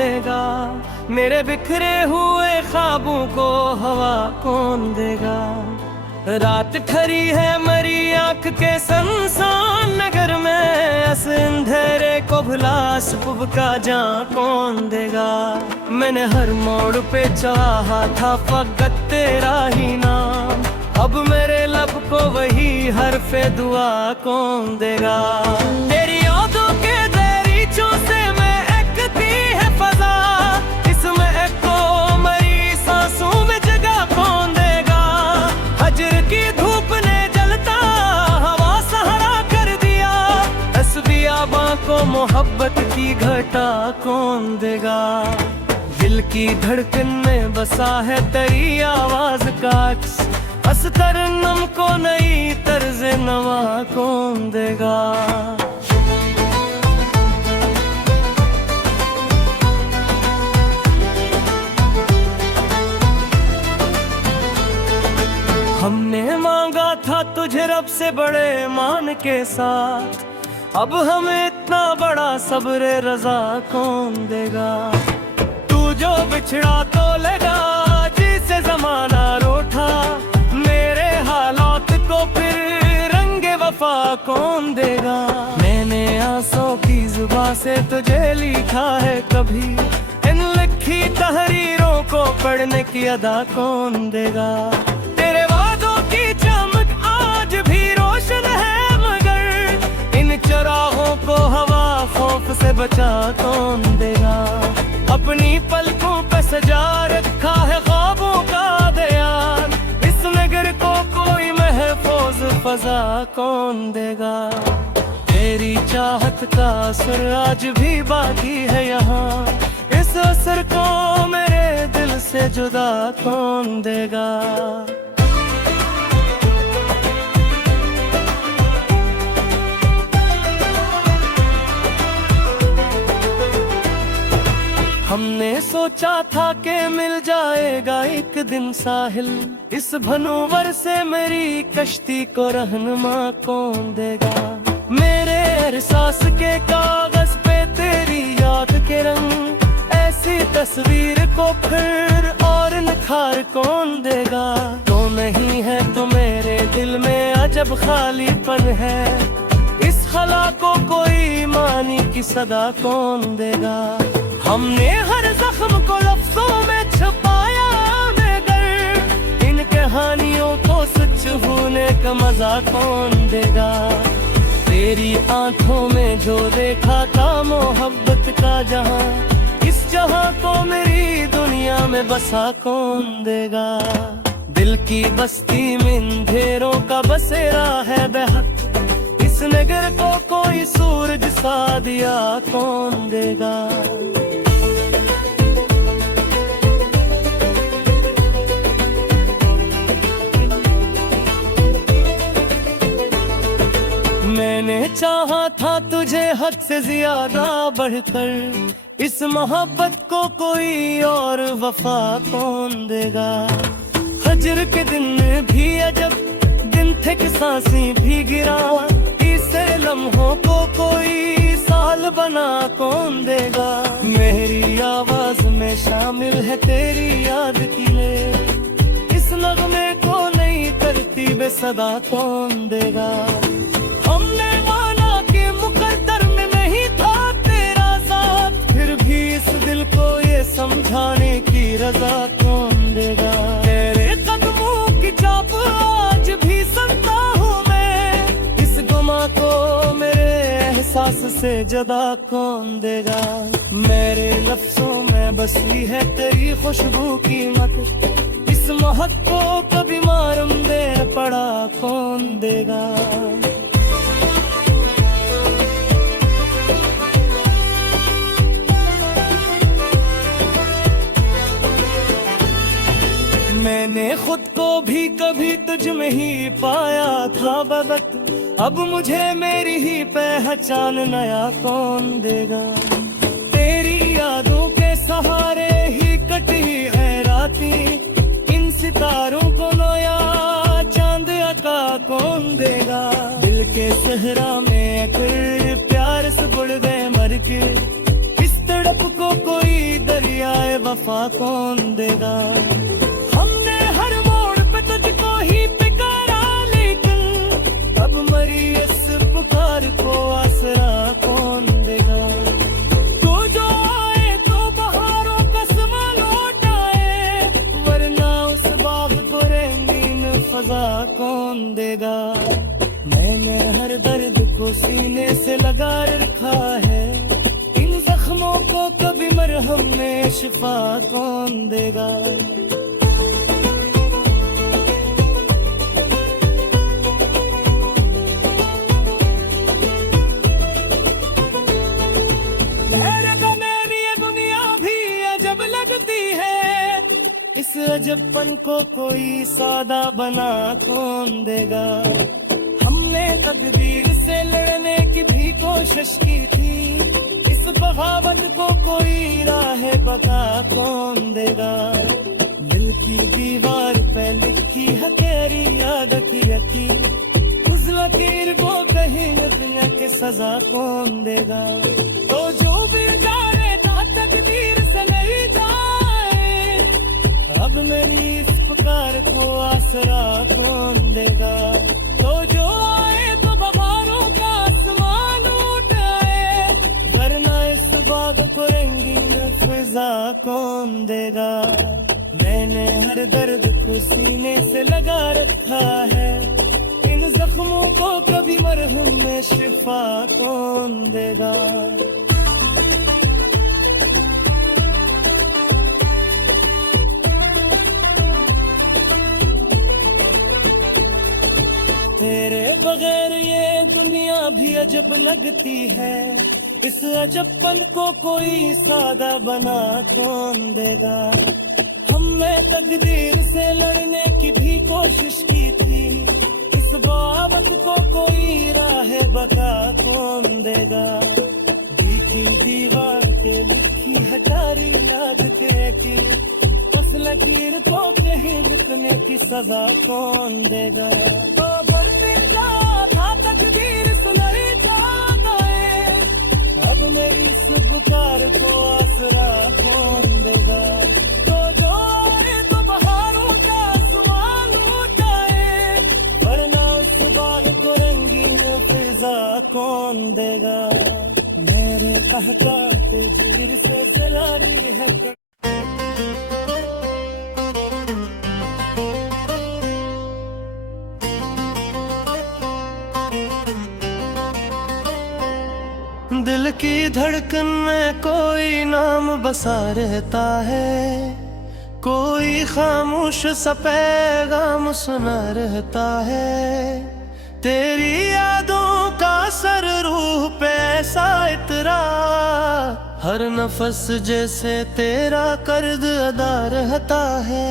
देगा? मेरे बिखरे हुए ख्वाबों को हवा कौन देगा? रात ठहरी है मरी आंख के संसान नगर में, अस अंधेरे को भुला सुबह का जा कौन देगा? मैंने हर मोड़ पे चाहा था फकत तेरा ही नाम, अब मेरे लब को वही हरफे दुआ कौन देगा? तेरी यादों के दरीचों से मैं एकती है फजा, इसमें एको मरी सांसों में जगह कौन देगा? हजर की धूप ने जलता हवा सहारा कर दिया, तस्बीहां को मोहब्बत की घटा कौन देगा? दिल की धड़कन में बसा है तेरी आवाज का अक्स, अस तरन्नुम को नई तर्ज नवा कौन देगा? हमने मांगा था तुझे रब से बड़े मान के साथ, अब हमें इतना बड़ा सब्र रजा कौन देगा? तू जो बिछड़ा तो लगा जिसे जमाना रोठा, मेरे हालात को फिर रंगे वफा कौन देगा? मैंने आंसू की जुबान से तुझे लिखा है कभी, इन लिखी तहरीरों को पढ़ने की अदा कौन देगा? तेरे वादों की चमक आज भी रोशन है, मगर इन चरागों को हवा खौफ से बचा कौन देगा? अपनी पलकों पे सजा रखा है ख्वाबों का दयान, इस नगर को कोई महफूज फजा कौन देगा? तेरी चाहत का असर आज भी बाकी है यहाँ, इस असर को मेरे दिल से जुदा कौन देगा? हमने सोचा था कि मिल जाएगा एक दिन साहिल, इस भनोवर से मेरी कश्ती को रहनुमा कौन देगा? मेरे एहसास के कागज पे तेरी याद के रंग, ऐसी तस्वीर को फिर और निखार कौन देगा? तो नहीं है तो मेरे दिल में अजब खालीपन है, इस खला को कोई मानी की सदा कौन देगा? हमने हर जख्म को लफ्जों में छुपाया मगर इन कहानियों को सच होने का मजा कौन देगा? तेरी आंखों में जो देखा था मोहब्बत का जहां, इस जहां को मेरी दुनिया में बसा कौन देगा? दिल की बस्ती में अंधेरों का बसेरा है बेहद, इस नगर को कोई सूरज सा दिया कौन देगा? मैंने चाहा था तुझे हद से ज्यादा बढ़कर, इस मोहब्बत को कोई और वफा कौन देगा? हजर के दिन भी अजब दिन थे कि सांसें भी गिरा, इसे लम्हों को कोई साल बना कौन देगा? मेरी आवाज में शामिल है तेरी याद की ले, इस नगमे को नई तरतीब सदा कौन देगा? हमने माना कि मुकद्दर में नहीं था तेरा साथ, फिर भी इस दिल को ये समझाने की रजा कौन देगा? तेरे कदमों की चाप आज भी सुनता हूँ मैं, इस गुमा को मेरे एहसास से जुदा कौन देगा? मेरे लफ्जों में बसी है तेरी खुशबू की मत, इस महक को कभी मालूम दे पड़ा कौन देगा? मैंने खुद को भी कभी तुझ में ही पाया था बदत, अब मुझे मेरी ही पहचान नया कौन देगा? तेरी यादों के सहारे ही कटी है रातें, इन सितारों को नया चांद अका कौन देगा? दिल के सहरा में अगर प्यार से बुड़ गए मर के, इस तड़प को कोई वफा कौन देगा। हमने हर मोड़ पे तुझको ही पुकारा, लेकिन अब मरी इस पुकार को आसरा कौन देगा। तू जो आए तो बहारों का समा लौट आए, वरना उस बाग को रंगीन फजा कौन देगा। मैंने हर दर्द को सीने से लगा रखा है, इन जख्मों को कभी मरहम में शिफा कौन देगा। मेरी ये दुनिया भी अजब लगती है, इस अजबपन को कोई सादा बना कौन देगा। हमने तकदीर से लड़ने की भी कोशिश की थी, इस बगावत को कोई राह बका कौन देगा। दिल की दीवार पे लिखी है तेरी आदत की, उस लकीर को कहीं लिखने की सजा कौन देगा। तो जो भी डालेगा तकदीर से नहीं जाए, अब मेरी इस पुकार को आसरा कौन देगा। तो जो आए तो बहारों का आसमान उठाए, वरना इस बाग को रंगीन फिजा कौन देगा। मैंने हर दर्द को सीने से लगा रखा है, इन जख्मों को कभी मरहम में शिफा कौन देगा। तेरे बगैर ये दुनिया भी अजब लगती है, इस अजबपन को कोई सादा बना कौन देगा। हमने तकदीर से लड़ने की भी कोशिश की थी, इस बाबत को कोई राह बका कौन देगा। भीगी दीवार पे लिखी है तारी याद की, उस लकीर को कहीं लिखने की सजा कौन देगा। था तकदीर सुनाई जा गए, अब मेरी इस पुकार को आसरा कौन देगा। तो जो आए तो बहारों का आसमान उठाए, वरना उस बाग को रंगीन फिजा कौन देगा। मेरे कहते फिर से जलानी है। दिल की धड़कन में कोई नाम बसा रहता है, कोई खामोश सा पैगाम सुना रहता है। तेरी यादों का असर रूह पे ऐसा इतरा, हर नफस जैसे तेरा कर्ज अदा रहता है।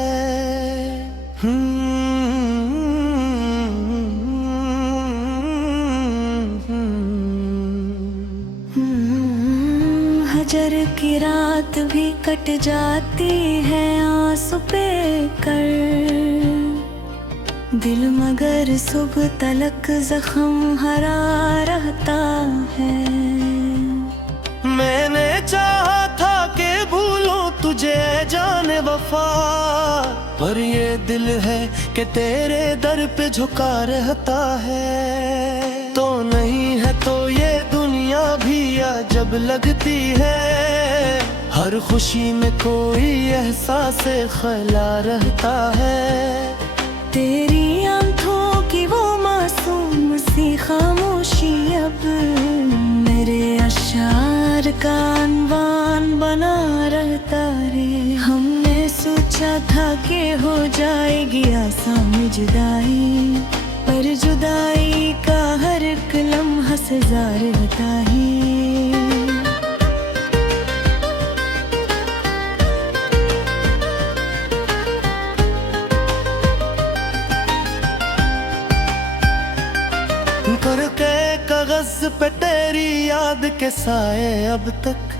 हजर की रात भी कट जाती है आंसू पे कर, दिल मगर सुबह तलक जख्म हरा रहता है। मैंने चाहा था कि भूलूं तुझे जाने वफा, पर ये दिल है कि तेरे दर पे झुका रहता है। तो नहीं है तो ये दुनिया भी अजब लगती है, हर खुशी में कोई एहसास खला रहता है। तेरी आंखों की वो मासूम सी खामोशी अब मेरे अशार का अनवान बना रहता रे। हमने सोचा था कि हो जाएगी आसान जुदाई, पर जुदाई का हर एक लम्हा सजा रहता है। करके कागज पे तेरी याद के साए अब तक,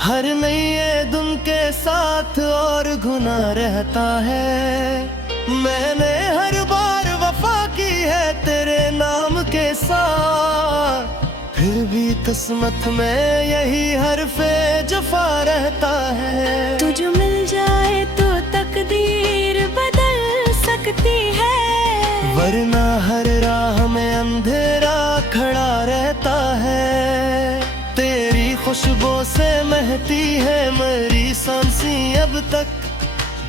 हर नई धुन के साथ और गुना रहता है। मैंने हर बार वफा की है तेरे नाम के साथ, फिर भी किस्मत में यही हरफे जफा रहता है। तुझ खुशबू से महती है मेरी सांसें अब तक,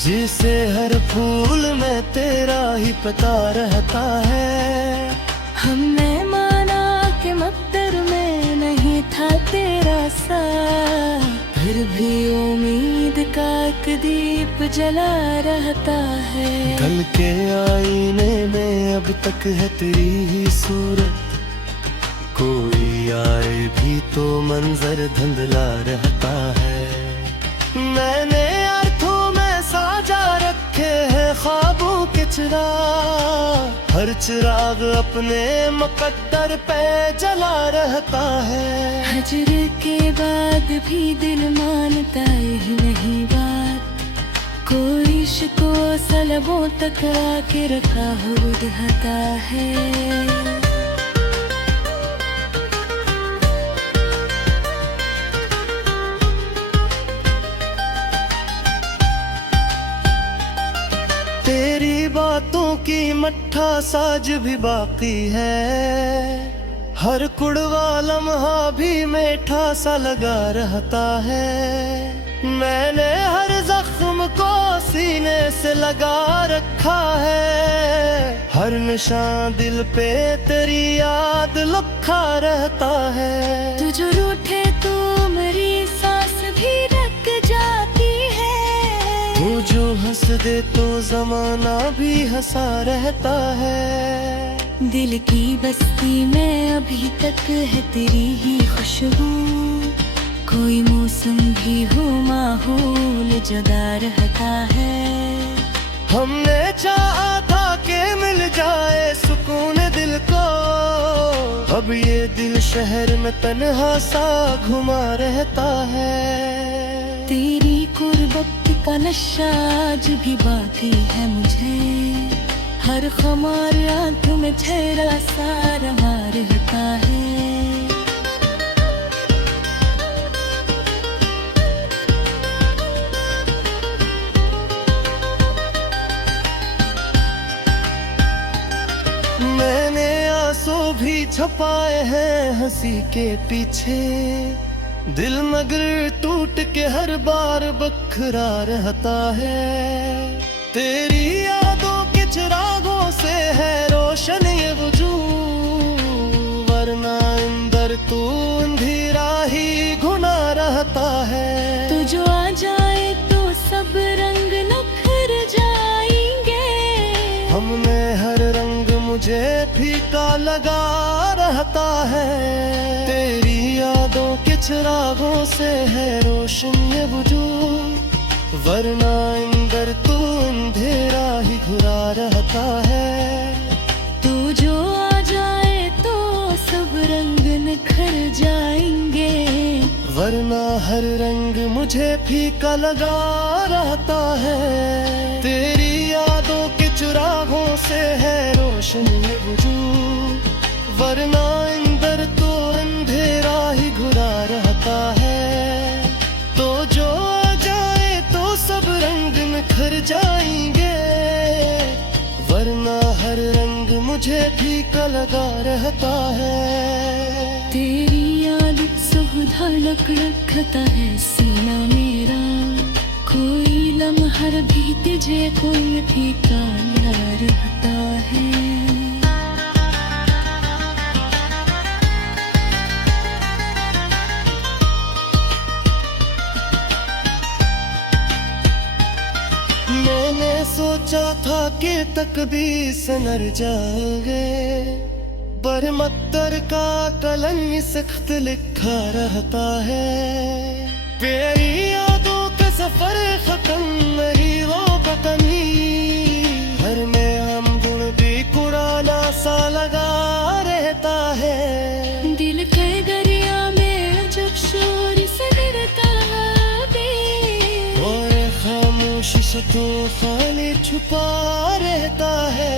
जिसे हर फूल में तेरा ही पता रहता है। हमने माना कि मकदर में नहीं था तेरा साथ, फिर भी उम्मीद का एक दीप जला रहता है। कल के आईने में अब तक है तेरी ही सूरत, कोई आए भी तो मंजर धुंधला रहता है। मैंने अर्थों में साजा रखे हैं ख्वाबों के चिराग, हर चिराग अपने मुकद्दर पे जला रहता है। हजर के बाद भी दिल मानता ही नहीं बात, कोई शिको सलबों तक आके रखा हो दिखाता है। तेरी बातों की मट्ठा साज भी बाकी है, हर कुड़वा लम्हा भी मीठा सा लगा रहता है। मैंने हर जख्म को सीने से लगा रखा है, हर निशान दिल पे तेरी याद लिखा रहता है। तू जो रूठे तो मेरी सांस भी रुक जाती है, तू जो हंस दे तो जमाना भी हंसा रहता है। दिल की बस्ती में अभी तक है तेरी ही खुशबू, कोई मौसम भी हो माहौल जुदा रहता है। हमने चाहा था कि मिल जाए सुकून दिल को, अब ये दिल शहर में तन्हा सा घुमा रहता है। तेरी कुर्बत का नशा आज भी बाकी है मुझे, हर खमार आँख में चेहरा सा रहा रहता है। मैंने आंसू भी छुपाए हैं हंसी के पीछे, दिल मगर टूट के हर बार बखरा रहता है। तेरी यादों के चिरागों से है रोशन ये वजूद, वरना अंदर तू अंधेरा ही घुना रहता है। तू जो आ जाए तो सब रंग निखर जाएंगे, हमने हर रंग मुझे फीका लगा रहता है। तेरी यादों के चिरागों से है रोशन ये वजूद, वरना अंदर तू अंधेरा ही घुरा रहता है। तू जो आ जाए तो सब रंग निखर जाएंगे, वरना हर रंग मुझे फीका लगा रहता है। तेरी यादों के चिरागों से है रोशन ये वजूद, वरना अंदर तो अंधेरा ही घुरा रहता है। तो जो आ जाए तो सब रंग निखर जाएंगे, वरना हर रंग मुझे फीका लगा रहता है। तेरी याद सुधा लक रखता है सीना मेरा, कोई लम्हा भी तुझे कोई ठिकाना रहता है। मैंने सोचा था कि तकदीर संवर जाएंगे, पर मकदर का कलम सख्त लिखा रहता है। तेरी यादों का सफर खत्म नहीं होगा कभी, हर में हम गुण भी कुराना सा लगा रहता है। दिल के दरिया में जब शोर से गिरता है, और खामोश से तो खाली छुपा रहता है।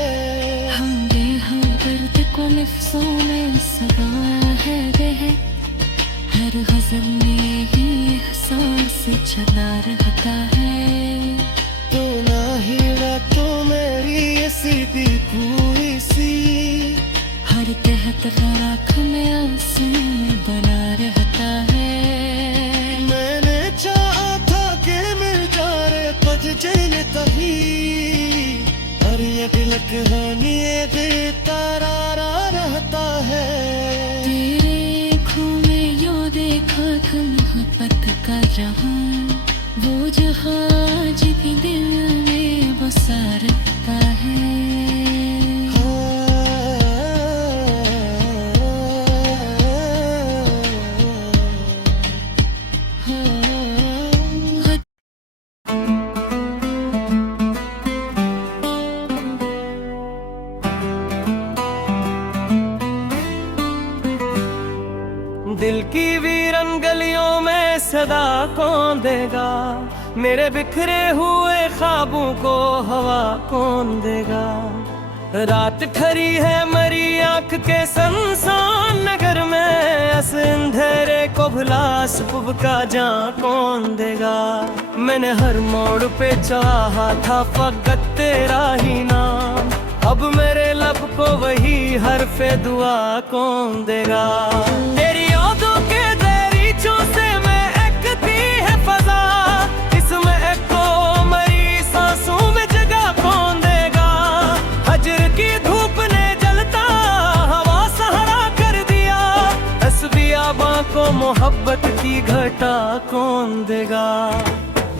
हम बेहद दर्द को लफ्जों में सवाया है रह, हर गज़ल में ही एहसास चला रहता है। तो ना ही रातों मेरी ये सीधी पूरी सी, हर तहत राख में आंसू बना रहता है। तक है नींद तरारा रहता है। तेरे आँखों में यो देखा था मोहब्बत का जहां, वो जहां आज भी दिल में बसा रहता है। दिल की वीरन गलियों में सदा कौन देगा, मेरे बिखरे हुए ख्वाबों को हवा कौन देगा। रात ठहरी है मरी आंख के संसान नगर में, अस अंधेरे को भुला सुबह का जां कौन देगा। मैंने हर मोड़ पे चाहा था फकत तेरा ही नाम, अब मेरे लब को वही हरफे दुआ कौन देगा। तेरी यादों के दरीचों से महकती है फजा, इसमें एको मरी सांसों में जगह कौन देगा। हजर की धूप ने जलता हवा सहारा कर दिया, तस्बीहां को मोहब्बत की घटा कौन देगा।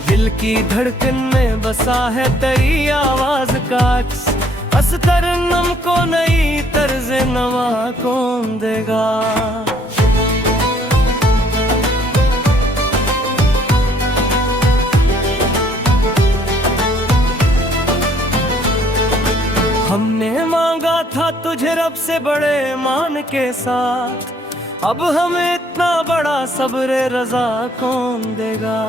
दिल की धड़कन में बसा है तेरी आवाज का अक्स, अस तरन्नुम को नई तर्ज नवा कौन देगा। हमने मांगा था तुझे रब से बड़े मान के साथ, अब हमें इतना बड़ा सब्र रजा कौन देगा।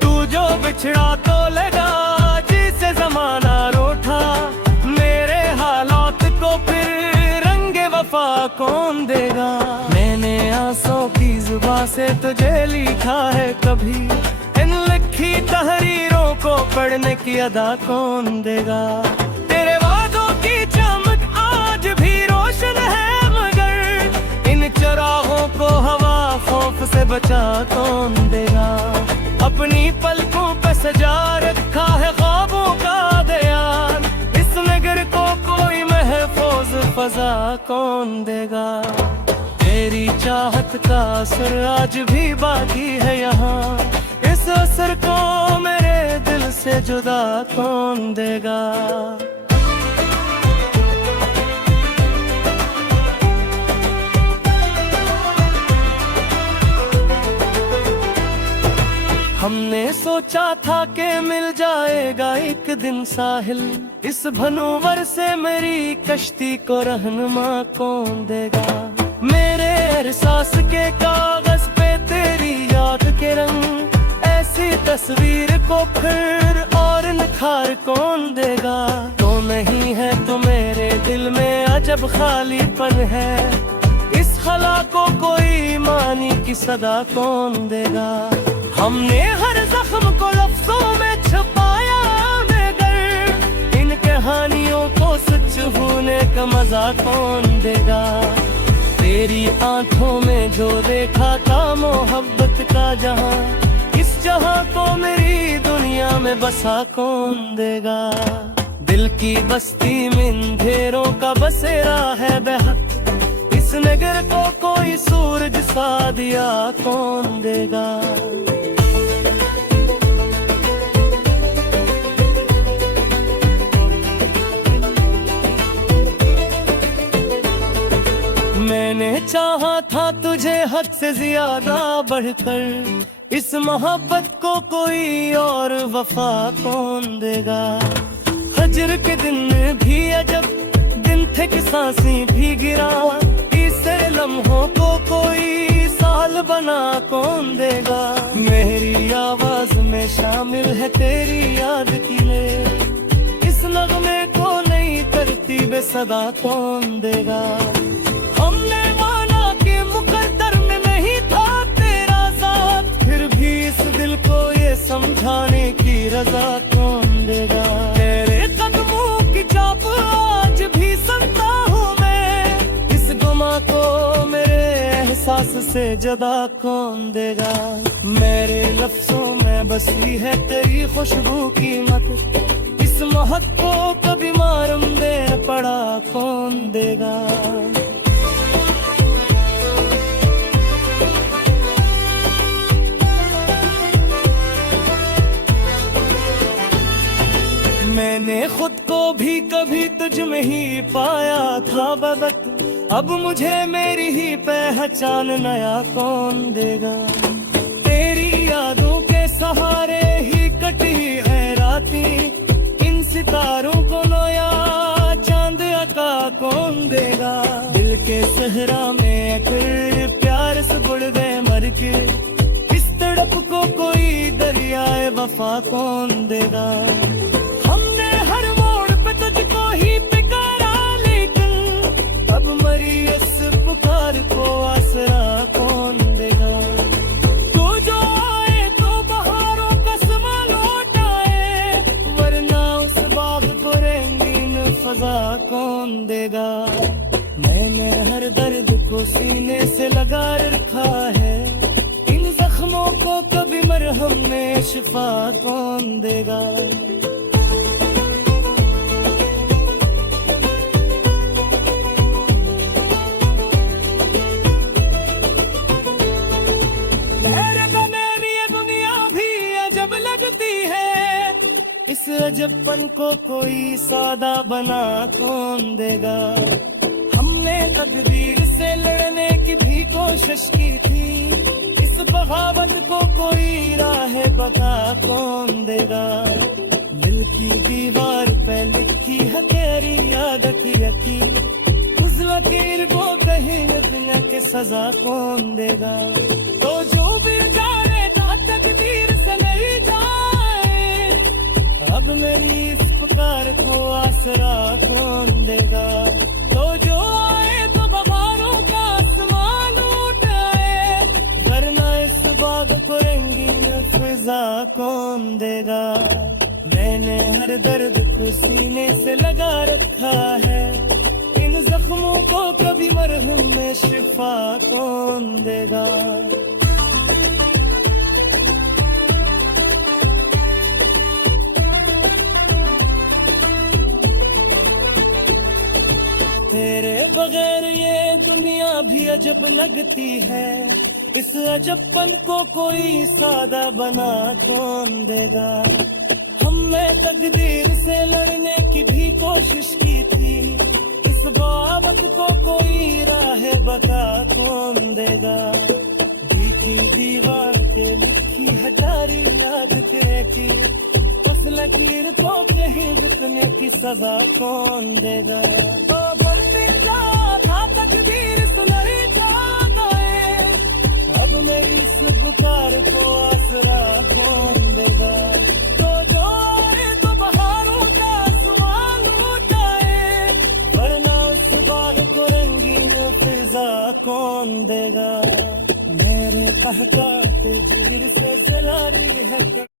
तू जो बिछड़ा तो लगा जिसे जमाना रोठा, मेरे हालात को फिर रंगे वफा कौन देगा। मैंने आंसू की जुबान से तुझे लिखा है कभी, इन लिखी तहरीरों को पढ़ने की अदा कौन देगा। तेरे वादों की चमक आज भी रोशन है, मगर इन चरागों को हवा खौफ से बचा कौन देगा। अपनी पलकों पे सजा रखा है ख्वाबों का दयान, इस नगर को कोई महफूज फजा कौन देगा। तेरी चाहत का असर आज भी बाकी है यहाँ, इस असर को मेरे दिल से जुदा कौन देगा। हमने सोचा था कि मिल जाएगा एक दिन साहिल, इस भनोवर से मेरी कश्ती को रहनुमा कौन देगा। मेरे एहसास के कागज पे तेरी याद के रंग, ऐसी तस्वीर को फिर और निखार कौन देगा। तो नहीं है तो मेरे दिल में अजब खालीपन है, इस खला को कोई मानी की सदा कौन देगा। हमने हर जख्म को लफ्जों में छुपाया मगर, इन कहानियों को सच होने का मजा कौन देगा। तेरी आंखों में जो देखा था मोहब्बत का जहां, इस जहां को मेरी दुनिया में बसा कौन देगा। दिल की बस्ती में अंधेरों का बसेरा है बेहक, इस नगर को कोई सूरज सा दिया कौन देगा। मैंने चाहा था तुझे हद से ज्यादा बढ़कर, इस मोहब्बत को कोई और वफा कौन देगा। हजर के दिन भी अजब दिन थे कि सांसें भी गिरा, इसे लम्हों को कोई साल बना कौन देगा। मेरी आवाज में शामिल है तेरी याद की ले, इस नगमे को नई तरतीब सदा कौन देगा। हमने माना कि मुकद्दर में नहीं था तेरा साथ, फिर भी इस दिल को ये समझाने की रजा कौन देगा। तेरे कदमों की चाप आज भी सुनता हूँ मैं, इस गुमा को मेरे एहसास से जुदा कौन देगा। मेरे लफ्जों में बसी है तेरी खुशबू की मत, इस महक को कभी मारम दे पड़ा कौन देगा। मैंने खुद को भी कभी तुझ में ही पाया था बदत, अब मुझे मेरी ही पहचान नया कौन देगा। तेरी यादों के सहारे ही कटी है रातें, इन सितारों को नया चांद अका कौन देगा। दिल के सहरा में फिर प्यार से बुड़ गए मर के, इस तड़प को कोई दरियाए वफा कौन देगा। हमने हर मोड़ पे तुझको ही पुकारा, लेकिन अब मरी इस पुकार को आसरा कौन देगा। तू जो आए तो बहारों का समा लौट आए, वरना उस बाग को रंगीन फजा कौन देगा। मैंने हर दर्द को सीने से लगा रखा है, इन जख्मों को कभी मरहम में शिफा कौन देगा। इस अजबपन को कोई सादा बना कौन देगा। हमने तकदीर से लड़ने की भी कोशिश की थी, इस बगावत को कोई राह बता कौन देगा। दिल की दीवार पे लिखी है तेरी आदत यकी, उस लकीर को कहीं दुनिया के सजा कौन देगा। तो जो भी जाने तकदीर से नहीं जाए, अब मेरी इस पुकार को आसरा कौन देगा। तो जो आए तो बहारों का आसमान उठाए, वरना इस बाग को रंगीन फिजा कौन देगा। मैंने हर दर्द को सीने से लगा रखा है, इन जख्मों को कभी मरहम में शिफा कौन देगा। तेरे बगैर ये दुनिया भी अजब लगती है, इस अजबपन को कोई सादा बना कौन देगा। हमने तकदीर से लड़ने की भी कोशिश की थी, इस बावत को कोई राह बता कौन देगा। बीती दीवार पे लिखी है तारी याद तेरे की, उस लकीर को कहीं रुकने की सजा कौन देगा। तो था तकदीर सुनरी जाए, अब मेरी इस पुकार को आसरा कौन देगा। तो जो आए तो बहारों का आसमान उठाए, वरना उस बाग को रंगीन फिजा कौन देगा। मेरे कहता तकदीर से जला रही है।